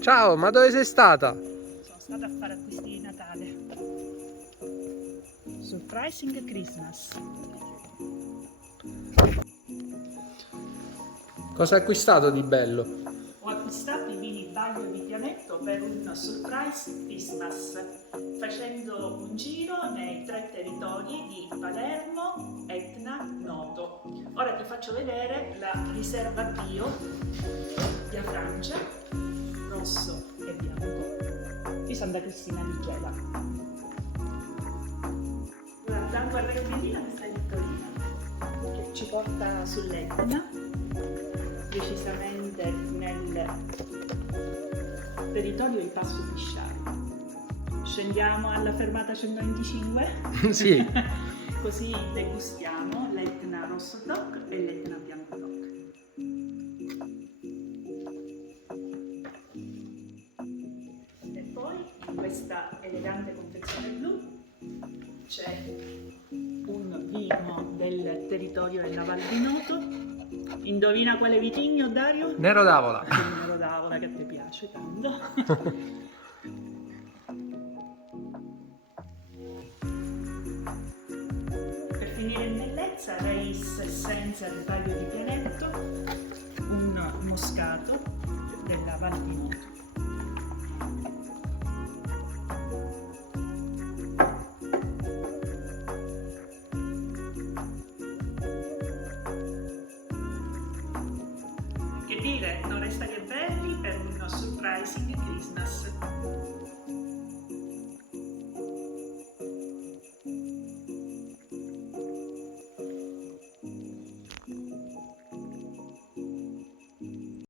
Ciao, ma dove sei stata? Sono stata a fare acquisti di Natale. Surprising Christmas. Cosa hai acquistato di bello? Ho acquistato i vini Baglio di Pianetto per un surprise Christmas, facendo un giro nei 3 territori di Palermo, Etna, Noto. Ora ti faccio vedere la riserva bio di Francia, rosso e bianco, di Santa Cristina di Chieva. Guarda che bellina questa vittorina che ci porta sull'Etna, precisamente nel territorio di Passo Pisciano. Scendiamo alla fermata 125? Sì. Così degustiamo l'Etna rosso doc e l'Etna bianco doc. E poi in questa elegante confezione blu c'è un vino del territorio della Val di Noto. Indovina quale vitigno, Dario? Nero d'Avola. Il Nero d'Avola, che a te piace tanto. Per finire in bellezza, Reis Essenza del Baglio di Pianetto, un moscato della Val di Noto. Che dire, non resta che belli per un surprising Christmas.